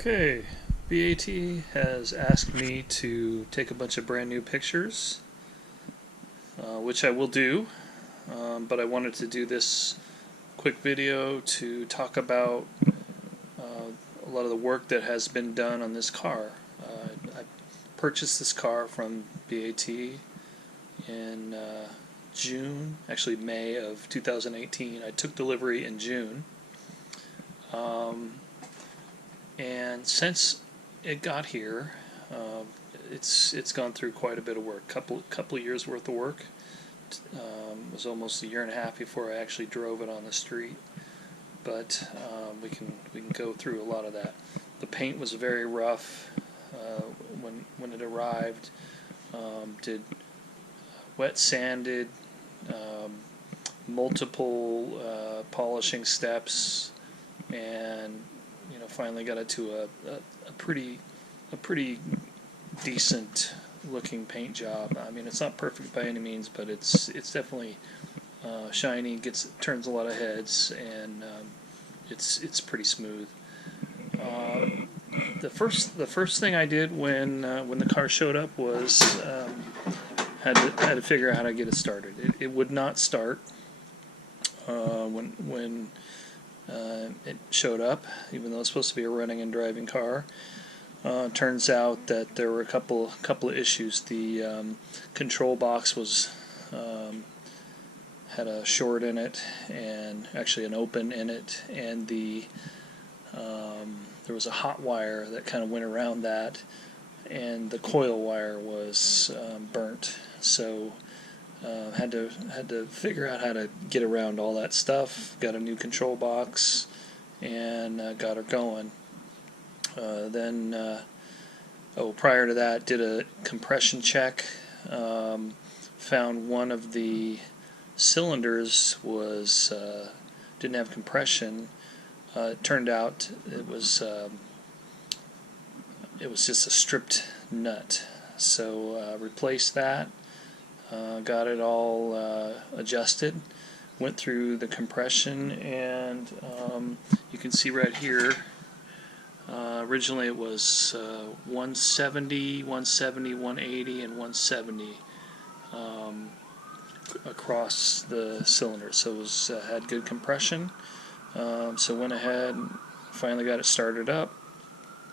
Okay, BAT has asked me to take a bunch of brand new pictures, which I will do, but I wanted to do this quick video to talk about a lot of the work that has been done on this car. I purchased this car from BAT in June, actually May of 2018. I took delivery in June. And since it got here, it's gone through quite a bit of work. Couple of years worth of work. It was almost a year and a half before I actually drove it on the street. But we can go through a lot of that. The paint was very rough when it arrived. Did wet sanded, multiple polishing steps, and finally got it to a pretty decent looking paint job. I mean, it's not perfect by any means, but it's definitely shiny. Turns a lot of heads, and it's pretty smooth. The first thing I did when the car showed up was had to figure out how to get it started. It would not start when it showed up, even though it's supposed to be a running and driving car. Turns out that there were a couple of issues. The control box had a short in it, and actually an open in it, and there was a hot wire that kind of went around that, and the coil wire was burnt. So had to figure out how to get around all that stuff. Got a new control box and got her going. Prior to that, did a compression check. Found one of the cylinders didn't have compression. It turned out it was just a stripped nut. So replaced that. Got it all adjusted, went through the compression, and you can see right here, originally it was 170, 180, and 170 across the cylinder, so it had good compression. So went ahead, finally got it started up,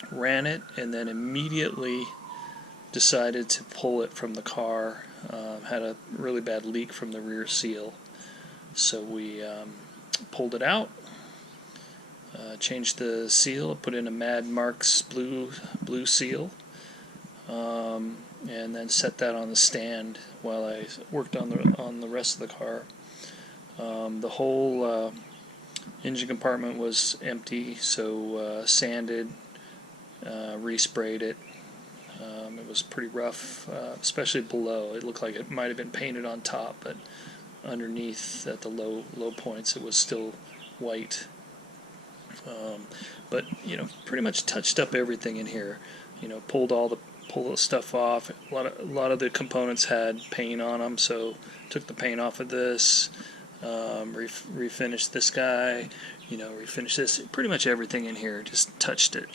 ran it, and then immediately decided to pull it from the car. Had a really bad leak from the rear seal, so we pulled it out, changed the seal, put in a Mad Marks blue seal, and then set that on the stand while I worked on the rest of the car. The whole engine compartment was empty, so sanded, resprayed it. It was pretty rough, especially below. It looked like it might have been painted on top, but underneath at the low points it was still white. But pretty much touched up everything in here. Pulled the stuff off. A lot of the components had paint on them, so took the paint off of this. Refinished this guy. Refinished this. Pretty much everything in here. Just touched it.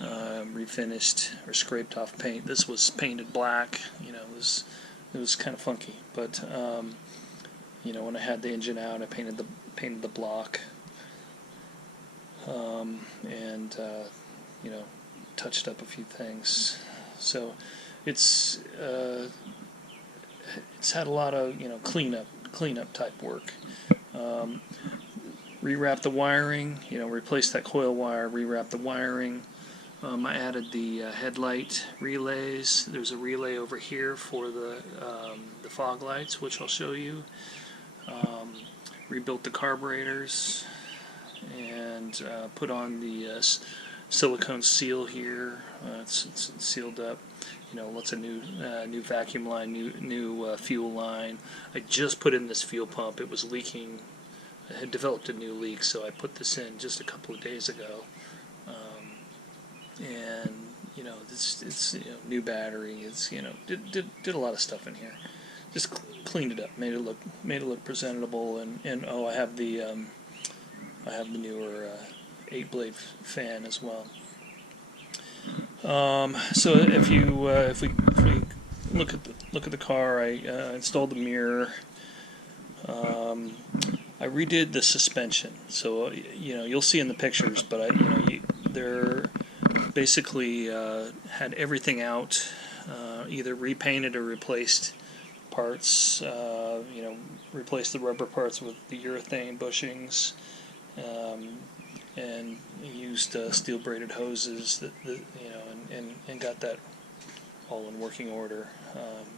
Refinished or scraped off paint. This was painted black. It was kind of funky, but when I had the engine out, I painted the block, and touched up a few things. So it's had a lot of cleanup type work. Rewrapped the wiring. Replaced that coil wire. Rewrapped the wiring. I added the headlight relays. There's a relay over here for the fog lights, which I'll show you. Rebuilt the carburetors and put on the silicone seal here. It's sealed up. Lots of new vacuum line, new fuel line. I just put in this fuel pump. It was leaking. I had developed a new leak, so I put this in just a couple of days ago. And it's new battery. It's did a lot of stuff in here. Just cleaned it up, made it look presentable, and I have the newer 8-blade fan as well. So if we look at the car, I installed the mirror. I redid the suspension, so you'll see in the pictures, but they're basically had everything out, either repainted or replaced parts. Replaced the rubber parts with the urethane bushings, and used steel braided hoses and got that all in working order.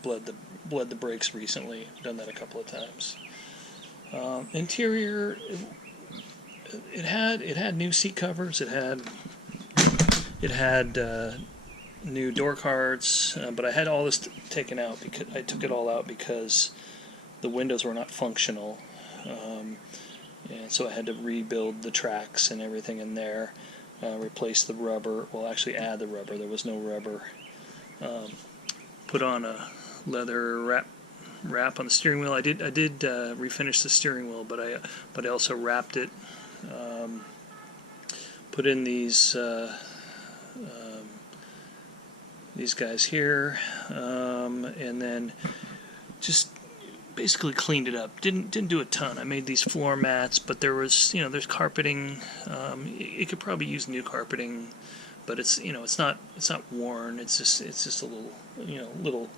Bled the brakes recently. Done that a couple of times. Interior, it had new seat covers. It had new door cards, but I had all this taken out because I took it all out because the windows were not functional, and so I had to rebuild the tracks and everything in there, replace the rubber. Well, actually add the rubber. There was no rubber. Put on a leather wrap on the steering wheel. I did refinish the steering wheel, but I also wrapped it. Put in these guys here, and then just basically cleaned it up. Didn't do a ton. I made these floor mats, but there's carpeting. It could probably use new carpeting, but it's not worn. It's just a little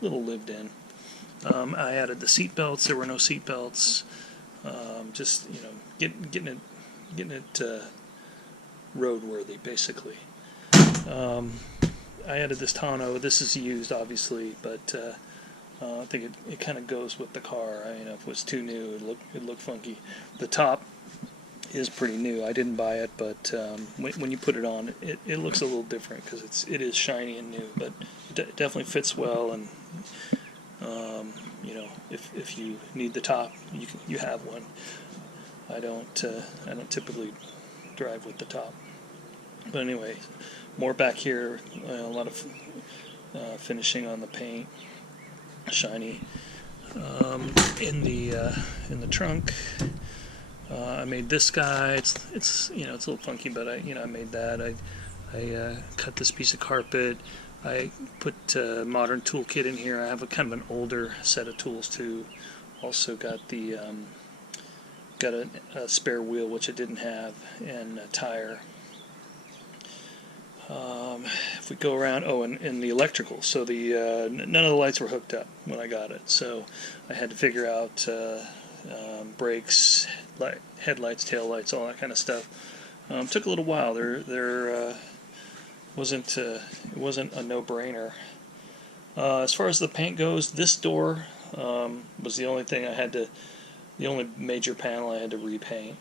lived in. I added the seat belts. There were no seat belts. Just getting it roadworthy, basically. I added this tonneau. This is used, obviously, but I think it kind of goes with the car. If it was too new, it'd look funky. The top is pretty new. I didn't buy it, but when you put it on, it looks a little different because it is shiny and new, but it definitely fits well. And if you need the top, you have one. I don't typically drive with the top. But anyway, more back here. A lot of finishing on the paint, shiny. In the trunk, I made this guy. It's a little funky, but I made that. I cut this piece of carpet. I put a modern toolkit in here. I have a kind of an older set of tools too. Also got a spare wheel, which I didn't have, and a tire. If we go around, and the electrical. So none of the lights were hooked up when I got it. So I had to figure out brakes, headlights, taillights, all that kind of stuff. Took a little while. It wasn't a no-brainer. As far as the paint goes, this door was the only thing the only major panel I had to repaint.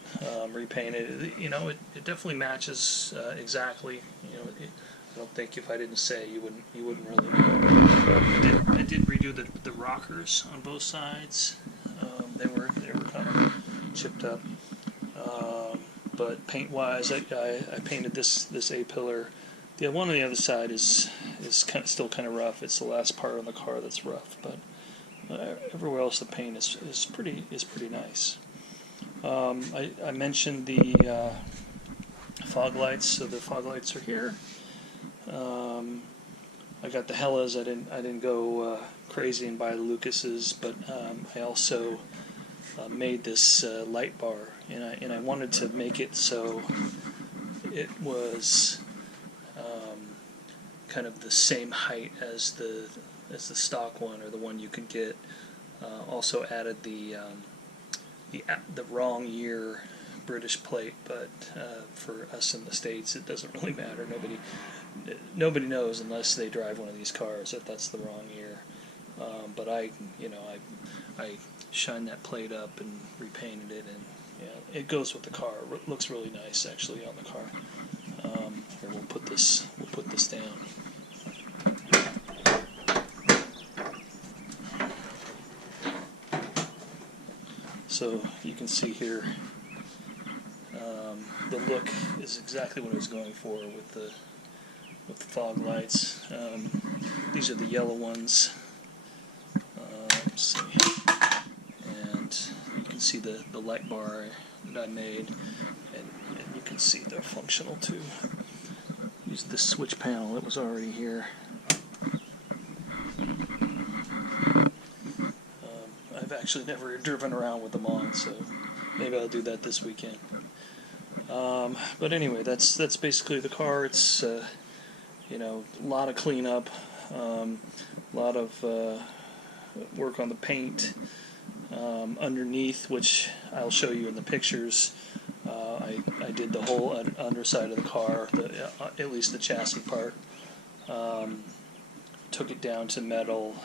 Repaint it. It definitely matches exactly. I don't think if I didn't say you wouldn't really know. I did redo the rockers on both sides. They were kind of chipped up. But paint-wise, I painted this A-pillar. The one on the other side is still kind of rough. It's the last part of the car that's rough, but everywhere else the paint is pretty nice. I mentioned the fog lights, so the fog lights are here. I got the Hellas. I didn't go crazy and buy the Lucas's, but I also made this light bar, and I wanted to make it so it was kind of the same height as the stock one, or the one you could get. Also added the wrong year British plate, but for us in the States, it doesn't really matter. Nobody knows unless they drive one of these cars that that's the wrong year. But I shined that plate up and repainted it, and it goes with the car. It looks really nice actually on the car. Here, we'll put this down. So you can see here, the look is exactly what I was going for with the fog lights. These are the yellow ones. Let's see, and you can see the light bar that I made, and you can see they're functional too. use this switch panel that was already here. I've actually never driven around with them on, so maybe I'll do that this weekend. But anyway, that's basically the car. It's you know, a lot of cleanup, a lot of work on the paint underneath, which I'll show you in the pictures. I did the whole underside of the car, at least the chassis part. Took it down to metal,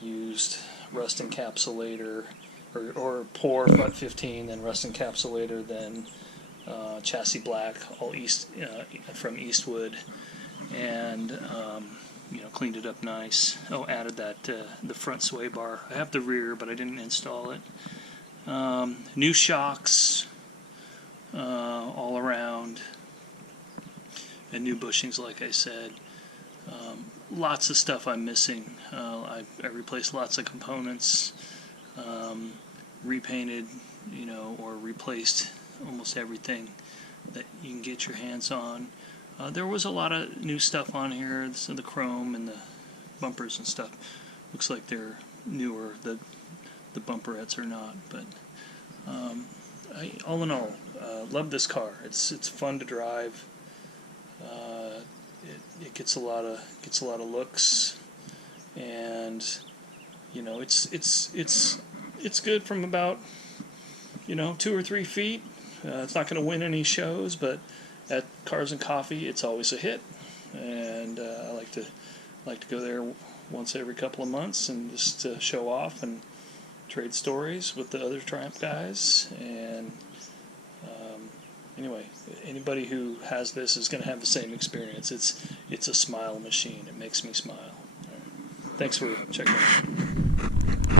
used rust encapsulator, or pour 15, then rust encapsulator, then chassis black, all from Eastwood, and you know, cleaned it up nice. Oh, added that the front sway bar. I have the rear, but I didn't install it. New shocks all around, and new bushings, like I said. Lots of stuff I'm missing. I replaced lots of components, repainted, you know, or replaced almost everything that you can get your hands on. There was a lot of new stuff on here, so the chrome and the bumpers and stuff. Looks like they're newer. The bumperettes are not, but all in all, love this car. It's fun to drive. It gets a lot of looks, and you know, it's good from about, you know, 2 or 3 feet. It's not going to win any shows, but at Cars and Coffee, it's always a hit, and I like to go there once every couple of months and just show off and trade stories with the other Triumph guys. And anyway, anybody who has this is going to have the same experience. It's a smile machine. It makes me smile. Thanks for checking it out.